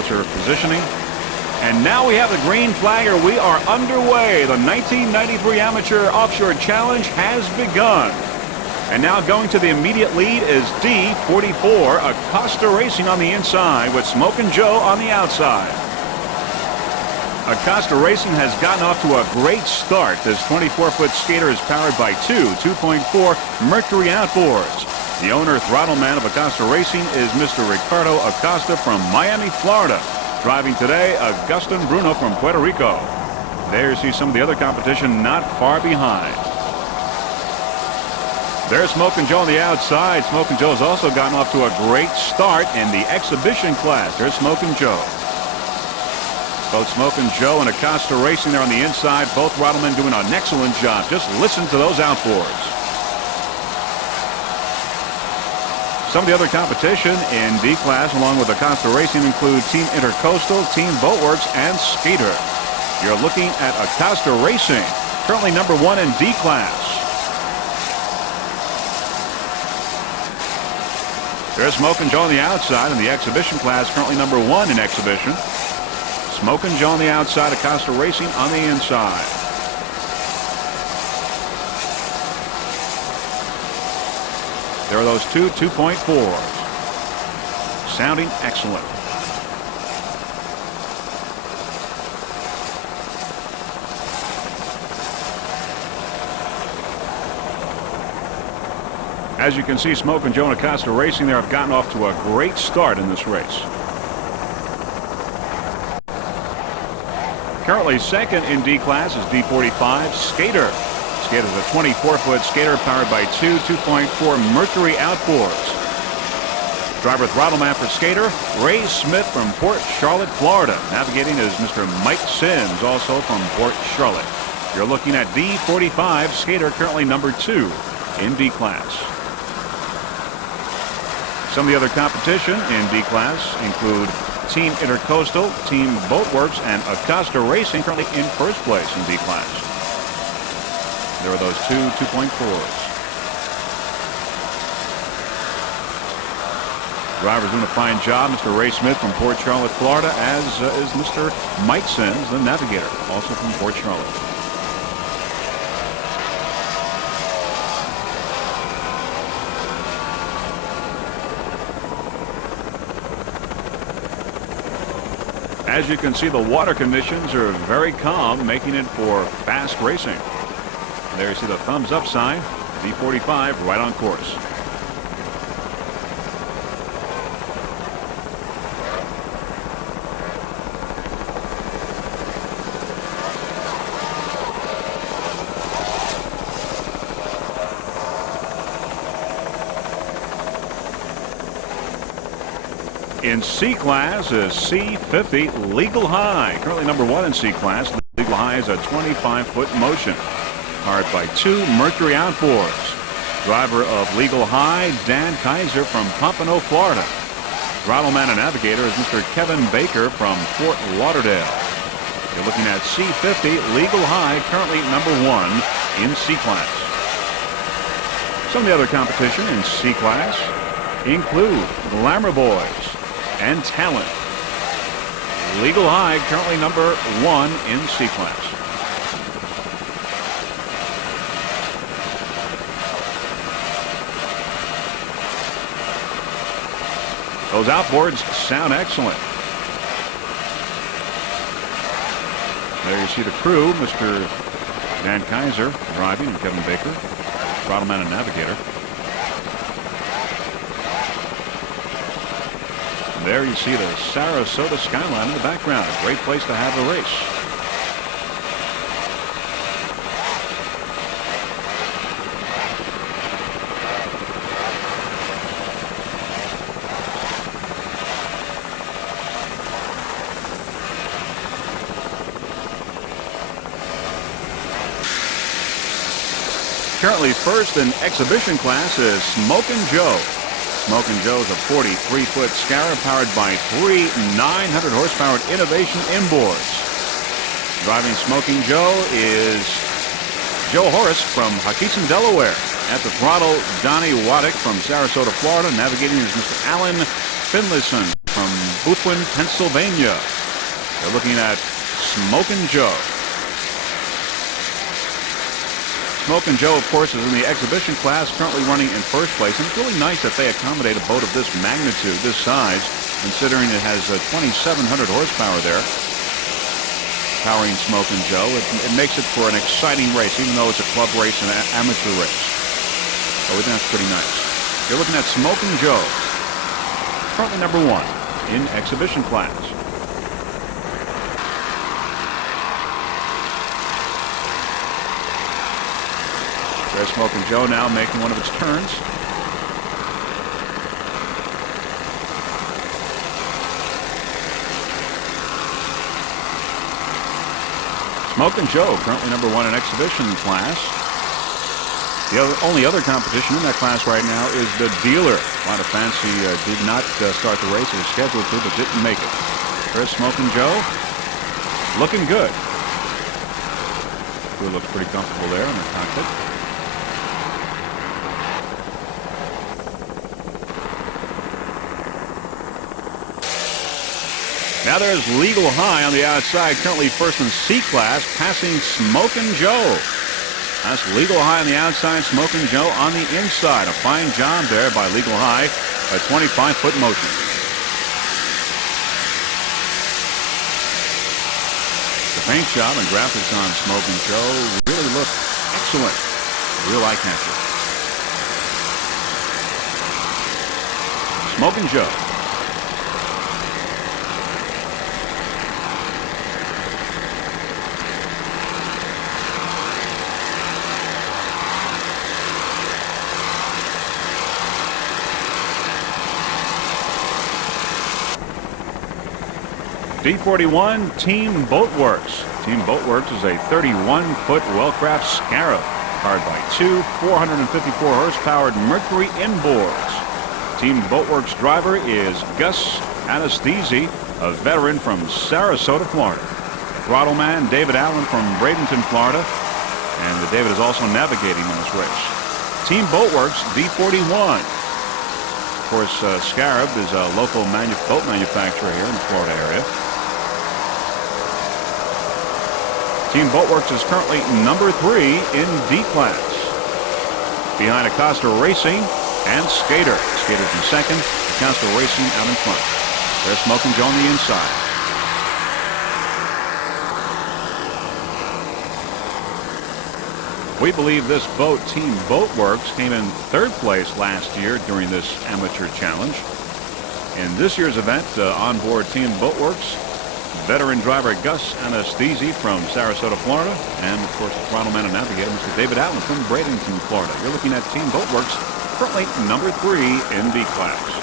boats are positioning. And now we have the green flagger. We are underway. The 1993 Amateur Offshore Challenge has begun. And now going to the immediate lead is D44, Acosta Racing on the inside with Smokin' Joe on the outside. Acosta Racing has gotten off to a great start. This 24-foot skater is powered by two 2.4 Mercury outboards. The owner throttle man of Acosta Racing is Mr. Ricardo Acosta from Miami, Florida. Driving today, Agustin Bruno from Puerto Rico. There you see some of the other competition not far behind. There's Smokin' Joe on the outside. Smokin' Joe has also gotten off to a great start in the exhibition class. There's Smokin' Joe. Both Smokin' Joe and Acosta Racing there on the inside. Both Rottlemen doing an excellent job. Just listen to those outboards. Some of the other competition in D class along with Acosta Racing include Team Intercoastal, Team Boatworks, and Skater. You're looking at Acosta Racing, currently number 1 in D class. There's Smokin' Joe on the outside in the exhibition class, currently number 1 in exhibition. Smokin' Joe on the outside, Acosta Racing on the inside. There are those two 2.4s. Sounding excellent. As you can see, Smokin' Joe and Acosta Racing there have gotten off to a great start in this race. Currently second in D class is D45 Skater. Skater is a 24-foot skater powered by two 2.4 Mercury outboards. Driver throttle man for Skater, Ray Smith from Port Charlotte, Florida. Navigating is Mr. Mike Sims, also from Port Charlotte. You're looking at D45 Skater, currently number 2 in D class. Some of the other competition in D class include Team Intercoastal, Team Boatworks, and Acosta Racing currently in first place in D class. There are those two 2.4s. Driver's doing a fine job. Mr. Ray Smith from Port Charlotte, Florida, as is Mr. Mike Sims, the navigator, also from Port Charlotte. As you can see, the water conditions are very calm, making it for fast racing. There you see the thumbs up sign. D45 right on course. In C class is C50 Legal High, currently number 1 in C class. Legal High is a 25-foot motion, powered by two Mercury outboards. Driver of Legal High, Dan Kaiser from Pompano, Florida. Throttle man and navigator is Mr. Kevin Baker from Fort Lauderdale. You're looking at C50 Legal High, currently number 1 in C class. Some of the other competition in C class include Glamour Boys and Talent. Legal High currently number 1 in C class. Those outboards sound excellent. There you see the crew, Mr. Dan Kaiser driving and Kevin Baker, throttle man and navigator. There you see the Sarasota skyline in the background. A great place to have a race. Currently first in exhibition class is Smokin' Joe. Smokin' Joe's a 43-foot scarab powered by three 900-horsepower Innovation inboards. Driving Smokin' Joe is Joe Horace from Huskisson, Delaware. At the throttle, Donnie Waddick from Sarasota, Florida. Navigating is Mr. Alan Finlayson from Boothwyn, Pennsylvania. They're looking at Smokin' Joe. Smokin' Joe, of course, is in the exhibition class, currently running in first place. And it's really nice that they accommodate a boat of this magnitude, this size, considering it has 2,700 horsepower there. Powering Smokin' Joe. It makes it for an exciting race, even though it's a club race and an amateur race. So we think that's pretty nice. You're looking at Smokin' Joe, currently number 1 in exhibition class. There's Smokin' Joe now making one of its turns. Smokin' Joe, currently number 1 in exhibition class. The only other competition in that class right now is the Dealer. A lot of fancy did not start the race as scheduled to, but didn't make it. There's Smokin' Joe, looking good. Crew looks pretty comfortable there in the cockpit. Now there's Legal High on the outside, currently first in C class, passing Smokin' Joe. That's Legal High on the outside, Smokin' Joe on the inside. A fine job there by Legal High, a 25-foot motion. The paint job and graphics on Smokin' Joe really look excellent. Real eye catcher. Smokin' Joe. D41 Team Boatworks. Team Boatworks is a 31-foot Wellcraft Scarab, powered by 2 454 horsepower Mercury inboards. Team Boatworks driver is Gus Anastasi, a veteran from Sarasota, Florida. Throttle man David Allen from Bradenton, Florida, and David is also navigating on this race. Team Boatworks D41. Of course, Scarab is a local boat manufacturer here in the Florida area. Team Boatworks is currently number 3 in D class, behind Acosta Racing and Skater. Skater's in second, Acosta Racing out in front. There's Smokin' Joe on the inside. We believe this boat, Team Boatworks, came in 3rd place last year during this amateur challenge. In this year's event, on board Team Boatworks, veteran driver Gus Anastasi from Sarasota, Florida, and of course the throttle man and navigator Mr. David Allen from Bradenton, Florida. You're looking at Team Boatworks, currently number 3 in D class.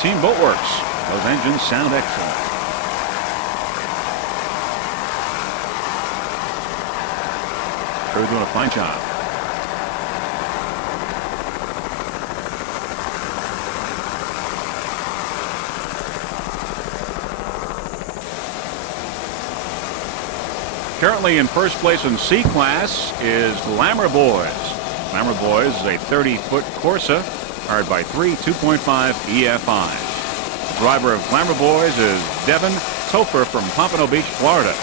Team Boatworks, those engines sound excellent. Crew doing a fine job. Currently in first place in C class is Glamour Boys. Glamour Boys is a 30-foot Corsa, powered by 3 2.5 EFIs. The driver of Glamour Boys is Devin Topher from Pompano Beach, Florida.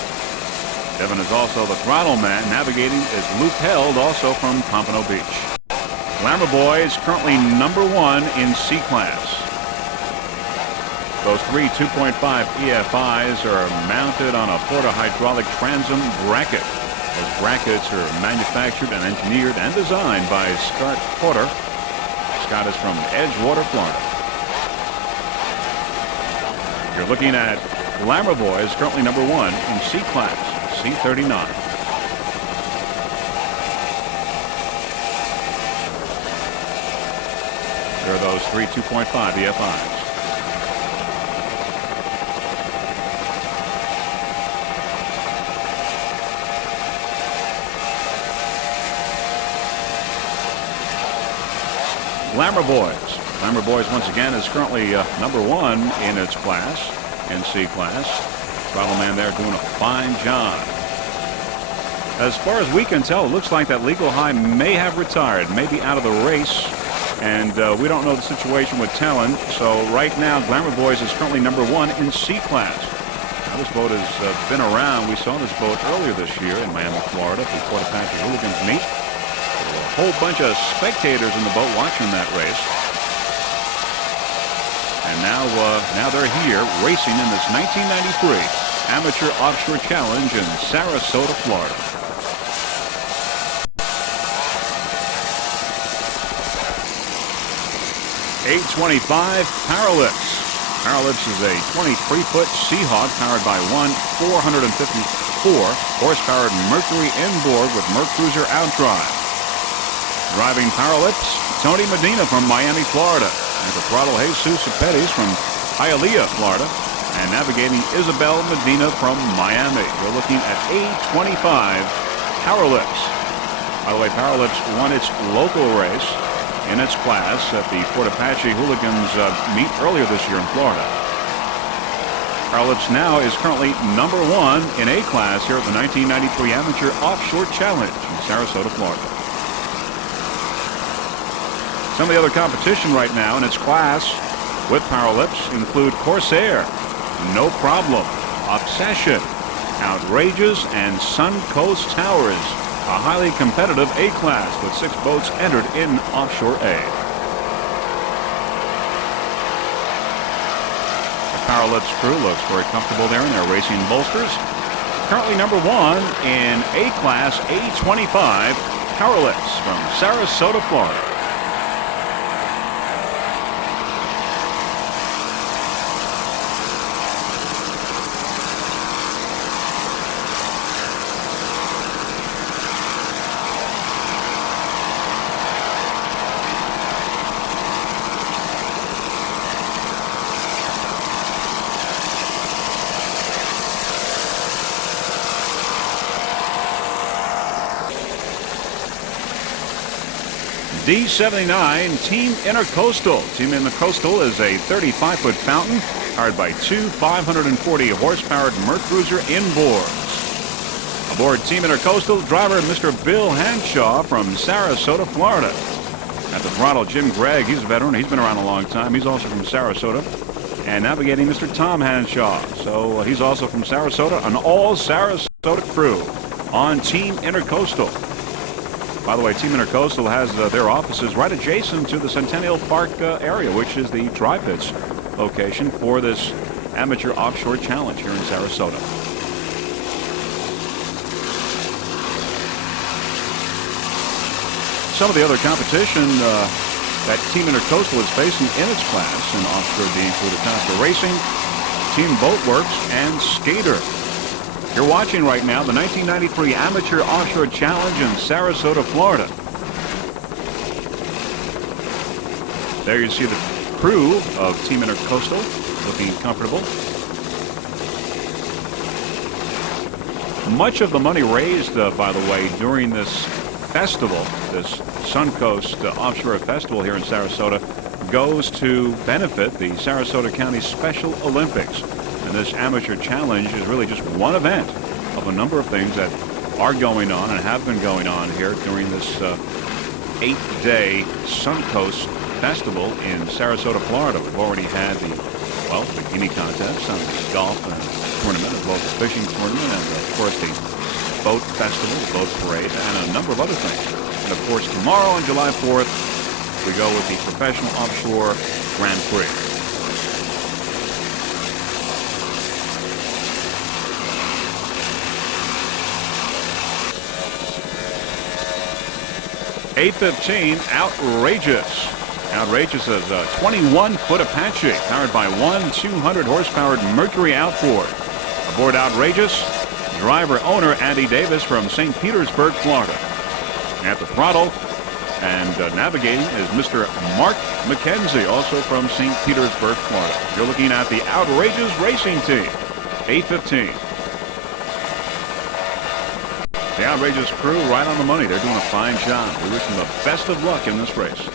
Devin is also the throttle man. Navigating is Luke Held, also from Pompano Beach. Glamour Boys currently number 1 in C class. Those 3 2.5 EFIs are mounted on a porta-hydraulic transom bracket. Those brackets are manufactured and engineered and designed by Scott Porter. Scott is from Edgewater, Florida. You're looking at Glamour Boys, currently number 1 in C class, C39. There are those 3 2.5 EFIs. Glamour Boys. Glamour Boys, once again, is currently number one in its class, in C class. Throttle man there doing a fine job. As far as we can tell, it looks like that Legal High may have retired, may be out of the race, and we don't know the situation with Talon. So right now, Glamour Boys is currently number one in C class. Now, this boat has been around. We saw this boat earlier this year in Miami, Florida, before the Apache Hooligans meet. There were a whole bunch of spectators in the boat watching that race. And now they're here racing in this 1993 Amateur Offshore Challenge in Sarasota, Florida. $825 Paralips. Paralips is a 23-foot Seahawk powered by one 454-horsepower Mercury inboard with Mercruiser outdrive. Driving Paralips, Tony Medina from Miami, Florida. At the throttle, Jesus Pettis from Hialeah, Florida. And navigating Isabel Medina from Miami. We're looking at $825 Paralips. By the way, Paralips won its local race in its class at the Fort Apache Hooligans meet earlier this year in Florida. Paralips now is currently number one in A class here at the 1993 Amateur Offshore Challenge in Sarasota, Florida. Some of the other competition right now in its class with Paralips include Corsair, No Problem, Obsession, Outrageous, and Suncoast Towers. A highly competitive A class with 6 boats entered in Offshore A. The Paralips crew looks very comfortable there in their racing bolsters. Currently number one in A class, $825 Paralips from Sarasota, Florida. D79 Team Intercoastal. Team Intercoastal is a 35-foot fountain powered by two 540-horsepower Mercruiser inboards. Aboard Team Intercoastal, driver Mr. Bill Hanshaw from Sarasota, Florida. At the throttle, Jim Gregg. He's a veteran. He's been around a long time. He's also from Sarasota. And navigating Mr. Tom Hanshaw. So he's also from Sarasota. An all-Sarasota crew on Team Intercoastal. By the way, Team Intercoastal has their offices right adjacent to the Centennial Park area, which is the dry pits location for this Amateur Offshore Challenge here in Sarasota. Some of the other competition that Team Intercoastal is facing in its class in Offshore D include Acosta Racing, Team Boatworks, and Skater. You're watching right now the 1993 Amateur Offshore Challenge in Sarasota, Florida. There you see the crew of Team Intercoastal looking comfortable. Much of the money raised, by the way, during this festival, this Suncoast Offshore Festival here in Sarasota, goes to benefit the Sarasota County Special Olympics. And this amateur challenge is really just one event of a number of things that are going on and have been going on here during this 8-day Suncoast Festival in Sarasota, Florida. We've already had the bikini contest, some golf tournament, as well as the fishing tournament, and of course the boat festival, the boat parade, and a number of other things. And of course tomorrow on July 4th, we go with the Professional Offshore Grand Prix. $815 Outrageous. Outrageous is a 21-foot Apache powered by one 200-horsepower Mercury outboard. Aboard Outrageous, driver owner Andy Davis from St. Petersburg, Florida. At the throttle and navigating is Mr. Mark McKenzie, also from St. Petersburg, Florida. You're looking at the Outrageous Racing Team. $815. The Outrageous crew right on the money. They're doing a fine job. We wish them the best of luck in this race.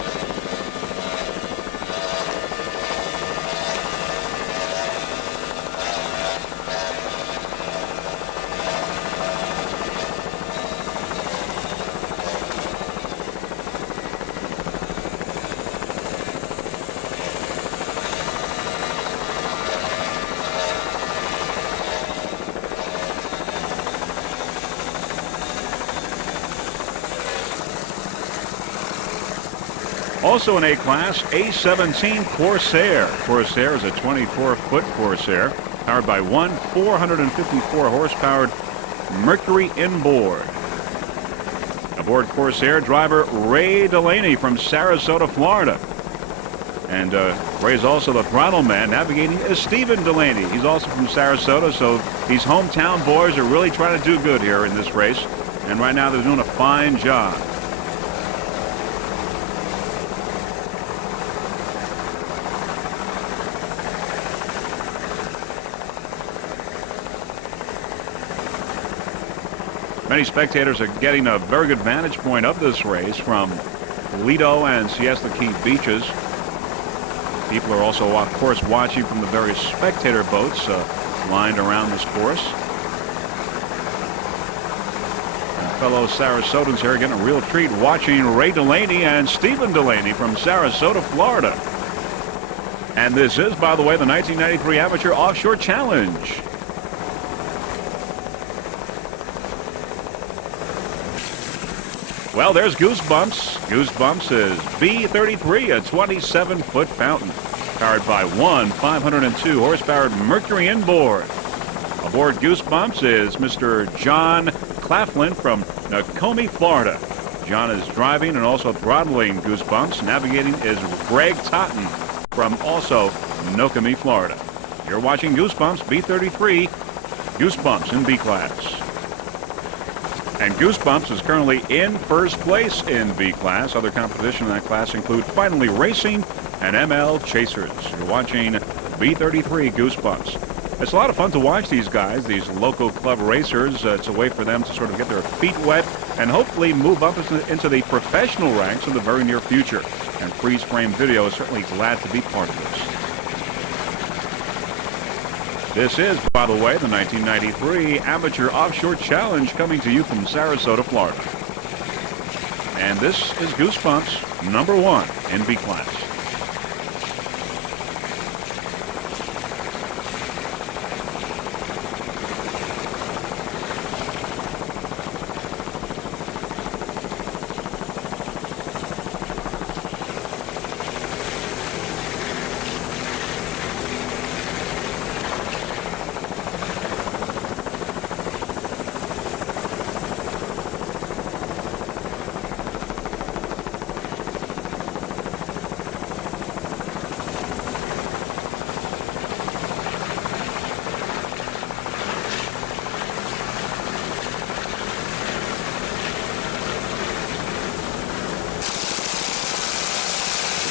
Also in A-Class, A-17 Corsair. Corsair is a 24-foot Corsair powered by one 454-horsepower Mercury inboard. Aboard Corsair, driver Ray Delaney from Sarasota, Florida. And Ray's also the throttle man. Navigating is Stephen Delaney. He's also from Sarasota, so these hometown boys are really trying to do good here in this race. And right now they're doing a fine job. Many spectators are getting a very good vantage point of this race from Lido and Siesta Key beaches. People are also, of course, watching from the various spectator boats lined around this course. And fellow Sarasotans here getting a real treat watching Ray Delaney and Stephen Delaney from Sarasota, Florida. And this is, by the way, the 1993 Amateur Offshore Challenge. Well, there's Goosebumps. Goosebumps is B33, a 27-foot fountain, powered by one 502-horsepower Mercury inboard. Aboard Goosebumps is Mr. John Claflin from Nakomi, Florida. John is driving and also throttling Goosebumps. Navigating is Greg Totten from also Nakomi, Florida. You're watching Goosebumps B33, Goosebumps in B-Class. And Goosebumps is currently in first place in B-Class. Other competition in that class include Finally Racing and ML Chasers. You're watching B33 Goosebumps. It's a lot of fun to watch these guys, these local club racers. It's a way for them to sort of get their feet wet and hopefully move up into the professional ranks in the very near future. And Freeze Frame Video is certainly glad to be part of this. This is, by the way, the 1993 Amateur Offshore Challenge coming to you from Sarasota, Florida. And this is Goosebumps #1 in B-Class.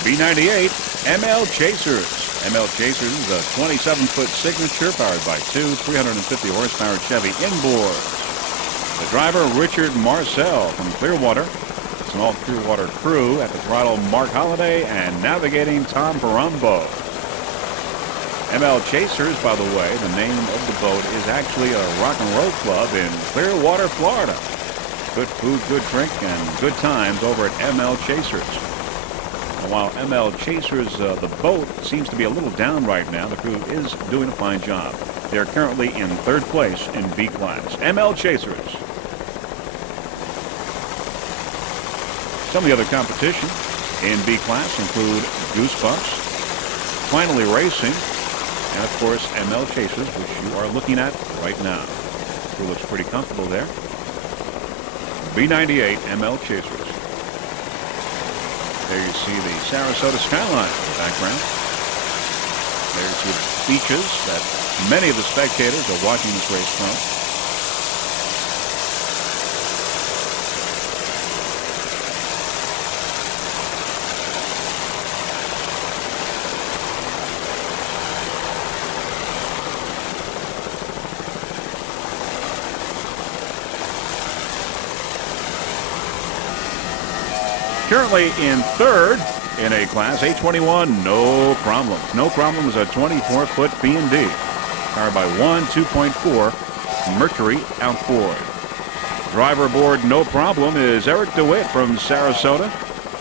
B98 ML Chasers. ML Chasers is a 27-foot signature powered by two 350-horsepower Chevy inboards. The driver, Richard Marcel from Clearwater. It's an all-Clearwater crew. At the throttle, Mark Holliday, and navigating, Tom Parumbo. ML Chasers, by the way, the name of the boat is actually a rock and roll club in Clearwater, Florida. Good food, good drink, and good times over at ML Chasers. While ML Chasers, the boat, seems to be a little down right now, the crew is doing a fine job. They're currently in third place in B-Class. ML Chasers. Some of the other competition in B-Class include Goosebumps, Finally Racing, and of course ML Chasers, which you are looking at right now. The crew looks pretty comfortable there. B98 ML Chasers. There you see the Sarasota skyline in the background. There you see the beaches that many of the spectators are watching this race from. Currently in third in A-Class, A21, No Problem. No Problem is a 24-foot B&D, powered by one 2.4 Mercury outboard. Driver aboard No Problem is Eric DeWitt from Sarasota.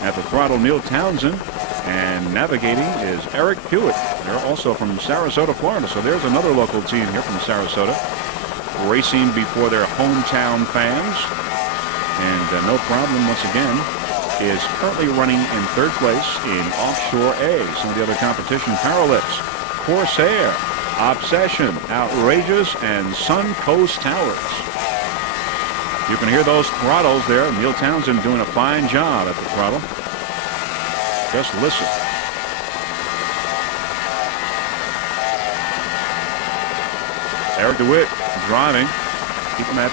At the throttle, Neil Townsend. And navigating is Eric Hewitt. They're also from Sarasota, Florida. So there's another local team here from Sarasota, racing before their hometown fans. And No Problem, once again, is currently running in third place in Offshore A. Some of the other competition: Parallips, Corsair, Obsession, Outrageous, and Suncoast Towers. You can hear those throttles there. Neil Townsend doing a fine job at the throttle. Just listen. Eric DeWitt driving, keeping that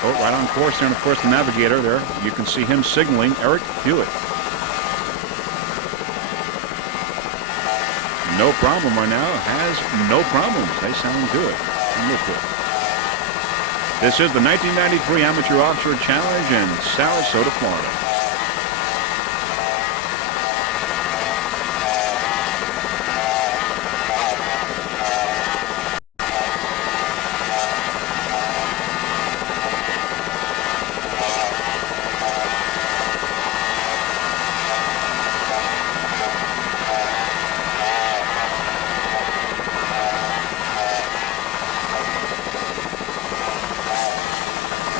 boat right on course there. And of course, the navigator there, you can see him signaling Eric Hewitt. No problem right now. Has no problems. They sound good. And look good. This is the 1993 Amateur Offshore Challenge in Sarasota, Florida.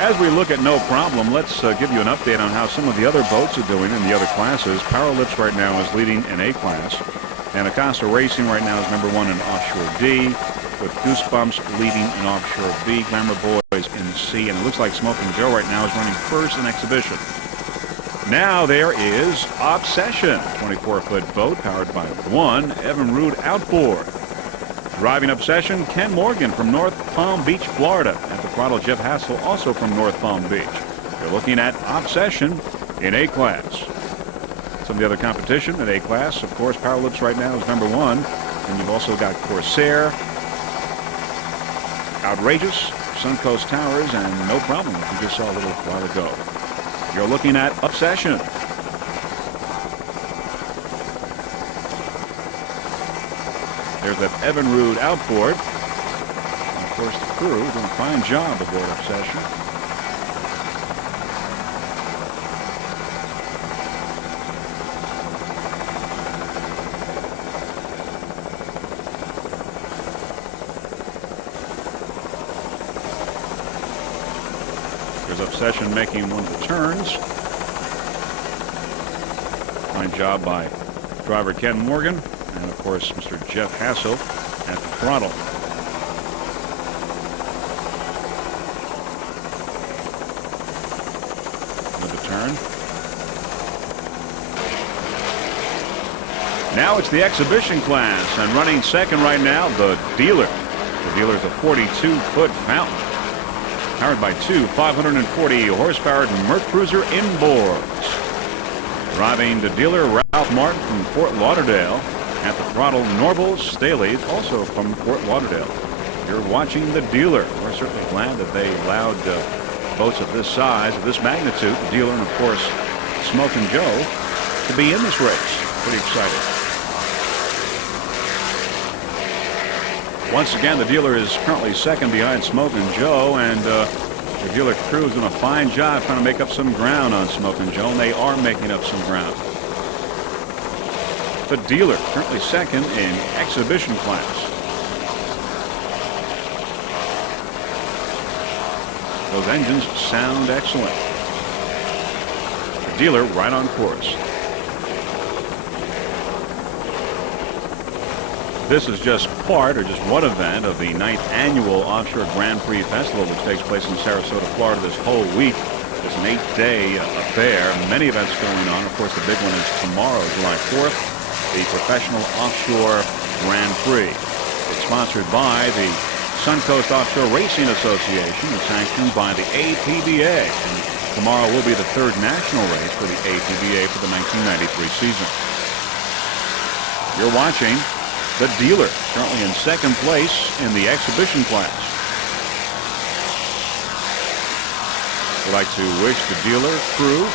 As we look at no problem, let's give you an update on how some of the other boats are doing in the other classes. Parallips right now is leading in A class. And Acosta Racing right now is number 1 in Offshore D, with Goosebumps leading in Offshore B, Glamour Boys in C, and it looks like Smoking Joe right now is running first in Exhibition. Now there is Obsession, 24-foot boat powered by one Evan Rood outboard. Driving Obsession, Ken Morgan from North Palm Beach, Florida. At the throttle, Jeff Hassel, also from North Palm Beach. You're looking at Obsession in A class. Some of the other competition in A class, of course, Parallips right now is number 1. And you've also got Corsair, Outrageous, Suncoast Towers, and No Problem, which we just saw a little while ago. You're looking at Obsession. There's that Evan Rood outboard. And of course, the crew doing a fine job aboard Obsession. There's Obsession making one of the turns. Fine job by driver Ken Morgan. And of course, Mr. Jeff Hassel at the throttle. With the turn. Now it's the exhibition class, and running second right now, the Dealer. The Dealer's a 42-foot fountain, powered by two 540 horsepower Merc Cruiser inboards. Driving the Dealer, Ralph Martin from Fort Lauderdale. At the throttle, Norval Staley, also from Fort Lauderdale. You're watching the Dealer. We're certainly glad that they allowed boats of this size, of this magnitude, the Dealer and, of course, Smoking Joe, to be in this race. Pretty excited. Once again, the Dealer is currently second behind Smoking Joe, and the Dealer crew is doing a fine job trying to make up some ground on Smoking Joe, and they are making up some ground. The Dealer currently second in exhibition class. Those engines sound excellent. The Dealer right on course. This is just part, or just one event, of the 9th annual Offshore Grand Prix Festival, which takes place in Sarasota, Florida this whole week. It's an 8-day affair. Many events going on. Of course, the big one is tomorrow, July 4th. The Professional Offshore Grand Prix. It's sponsored by the Suncoast Offshore Racing Association and sanctioned by the APBA. And tomorrow will be the third national race for the APBA for the 1993 season. You're watching the Dealer, currently in second place in the exhibition class. We'd like to wish the Dealer crew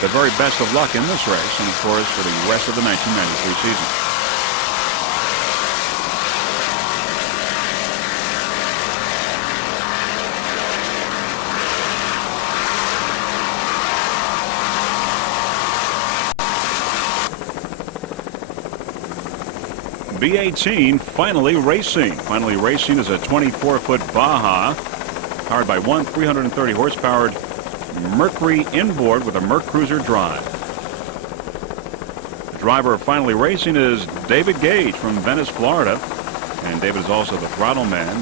the very best of luck in this race, and of course for the rest of the 1993 season. B-18 Finally Racing. Finally Racing is a 24-foot Baja powered by one 330 horsepower Mercury inboard with a Merc Cruiser drive. The driver of Finally Racing is David Gage from Venice, Florida. And David is also the throttle man.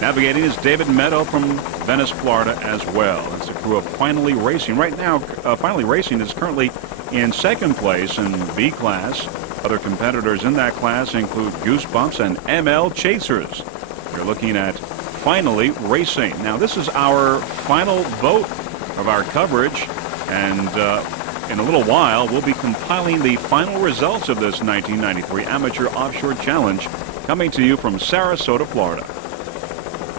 Navigating is David Meadow from Venice, Florida as well. That's the crew of Finally Racing. Right now, Finally Racing is currently in second place in B class. Other competitors in that class include Goosebumps and ML Chasers. You're looking at Finally Racing. Now, this is our final vote of our coverage, and in a little while, we'll be compiling the final results of this 1993 Amateur Offshore Challenge, coming to you from Sarasota, Florida.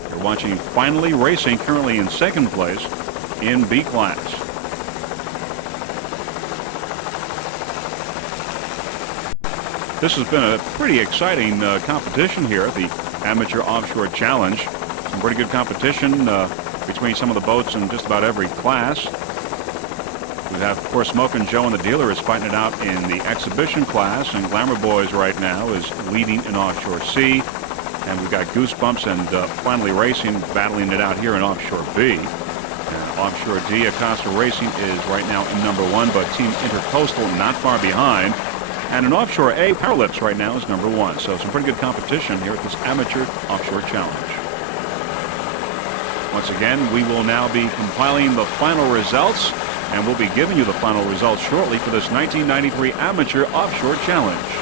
You're watching Finally Racing, currently in second place in B class. This has been a pretty exciting competition here at the Amateur Offshore Challenge. Some pretty good competition between some of the boats in just about every class. We have, of course, Smokin' Joe and the Dealer is fighting it out in the exhibition class, and Glamour Boys right now is leading in Offshore C. And we've got Goosebumps and Finally Racing battling it out here in Offshore B. Offshore D, Acosta Racing is right now in number 1, but Team Intercoastal not far behind. And in Offshore A, Powerlips right now is number 1. So some pretty good competition here at this Amateur Offshore Challenge. Once again, we will now be compiling the final results, and we'll be giving you the final results shortly for this 1993 Amateur Offshore Challenge.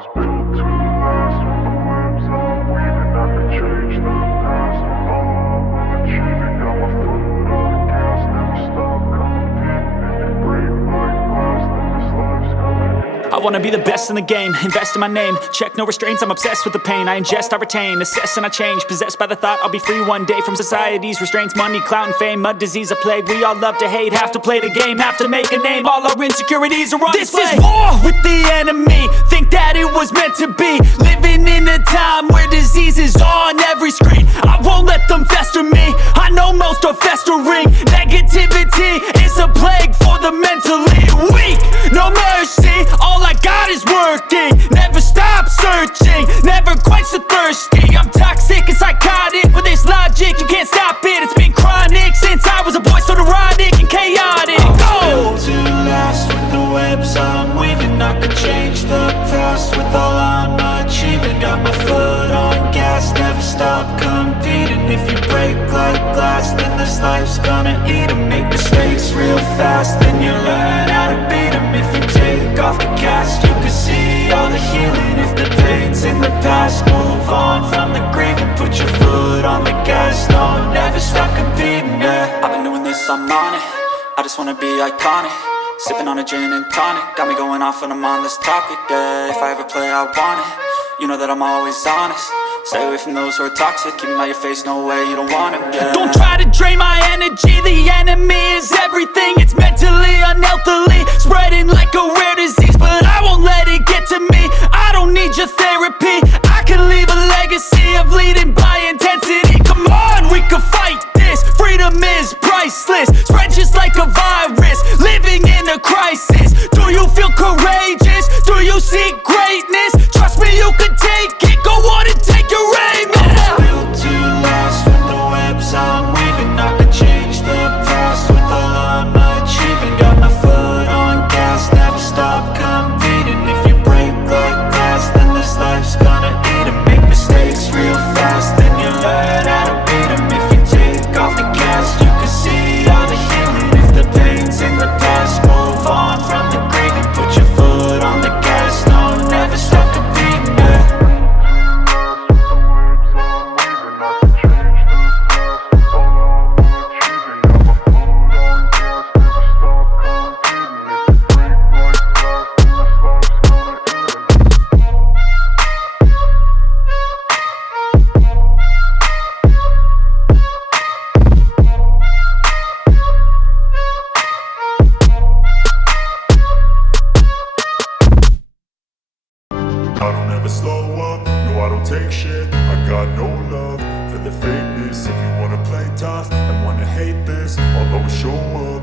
was built to last. With the webs I'm weaving, I could change the past. With all I'm achieving, got my foot on the gas. Never stop competing. If you break like glass, then this life's gonna end. I wanna be the best in the game, invest in my name. Check no restraints, I'm obsessed with the pain. I ingest, I retain, assess and I change. Possessed by the thought I'll be free one day from society's restraints. Money, clout and fame, mud, disease, a plague. We all love to hate, have to play the game, have to make a name. All our insecurities are on display. This is war with the enemy, think that it was meant to be. Living in a time where disease is on every screen. I won't let them fester me, I know most are festering. Negativity is a plague for the mentally weak. No mercy, all I got is working. Never stop searching, never quite so thirsty. I'm toxic and psychotic with this logic, you can't stop it. It's been chronic since I was a boy, so neurotic and chaotic. Built to last. With the webs I'm weaving, I could change the past. With all I'm achieving, got my foot on gas. Never stop competing. If you break like glass, then this life's gonna eat 'em. Make mistakes real fast, then you learn how to beat 'em. If you take off the cast, you can see all the healing. If the pain's in the past, move on from the grieving. Put your foot on the gas, no, never stop competing, yeah. I've been doing this, I'm on it, I just wanna be iconic. Sipping on a gin and tonic, got me going off when I'm on this topic, yeah. If I ever play, I want it, you know that I'm always honest. Stay away from those who are toxic, keep 'em out your face, no way, you don't want 'em, yeah. Don't try to drain my energy, the enemy is everything. It's mentally, unhealthily, spreading like a rare disease. But I won't let it get to me, I don't need your therapy. I can leave a legacy of leading by intensity. Come on, we can fight this, freedom is priceless. Spread just like a virus, living in a crisis. Do you feel courageous? Do you seek greatness? Trust me, you can take it, go on and take your aim, yeah. Built to last. With the webs I'm weaving, I could change the past. With all I'm achieving, got my foot on gas. Never stop competing. If you break like glass, then this life's gonna eat 'em. Make mistakes real fast, then you learn how to beat 'em. If you take off the cast, you can see all the healing. If the pain's in the past, move on from the grieving. Put your foot on the gas, no, never stop competing, yeah. I don't ever slow up, no I don't take shit. I got no love for the fakeness. If you wanna play tough and wanna hate this, I'll always show up.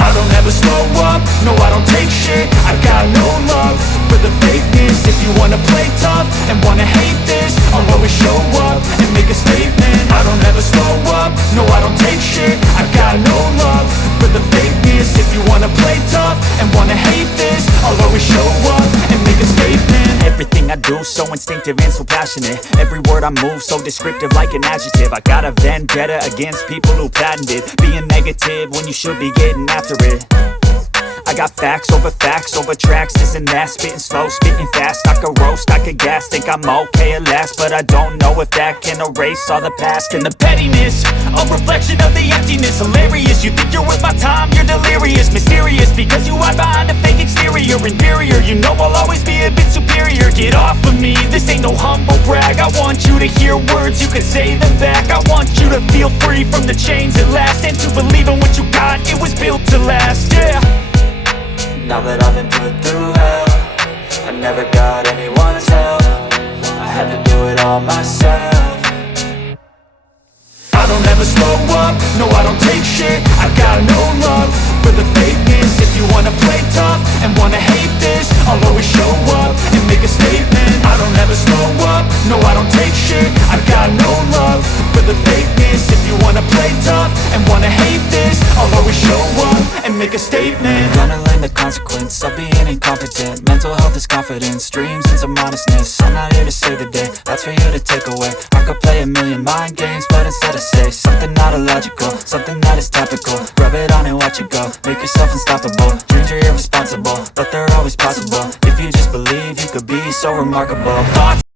I don't ever slow up, no I don't take shit. I got no love for the fakeness. If you wanna play tough and wanna hate this, I'll always show up and make a statement. I don't ever slow up, no I don't take shit. I got no love for the fakeness. If you wanna play tough and wanna hate this, I'll always show up and make a statement. Everything I do so instinctive and so passionate. Every word I move so descriptive like an adjective. I got a vendetta against people who patented being negative when you should be getting after it. I got facts over tracks, this and that. Spitting slow, spitting fast, I could roast, I could gas. Think I'm okay at last, but I don't know if that can erase all the past. And the pettiness, a reflection of the emptiness. Hilarious, you think you're worth my time, you're delirious. Mysterious, because you hide behind a fake exterior. Inferior, you know I'll always be a bit superior. Get off of me, this ain't no humble brag. I want you to hear words, you can say them back. I want you to feel free from the chains at last, and to believe in what you got, it was built to last, yeah. Now that I've been put through hell, I never got anyone's help, I had to do it all myself. I don't ever slow up, no I don't take shit. I got no love for the fakeness. If you wanna play tough and wanna hate this, I'll always show up and make a statement. I don't ever slow up, no I don't take shit. I got no love for the fakeness. If you wanna play tough and wanna hate this, I'll always show up and make a statement. Gonna learn the consequence of being incompetent. Mental health is confidence, dreams and some honestness. I'm not here to save the day, that's for you to take away. I could play a million mind games, but instead I say something not illogical, something that is topical. Rub it on and watch it go, make yourself unstoppable. Dreams are irresponsible, but they're always possible. If you just believe you could be so remarkable. Thoughts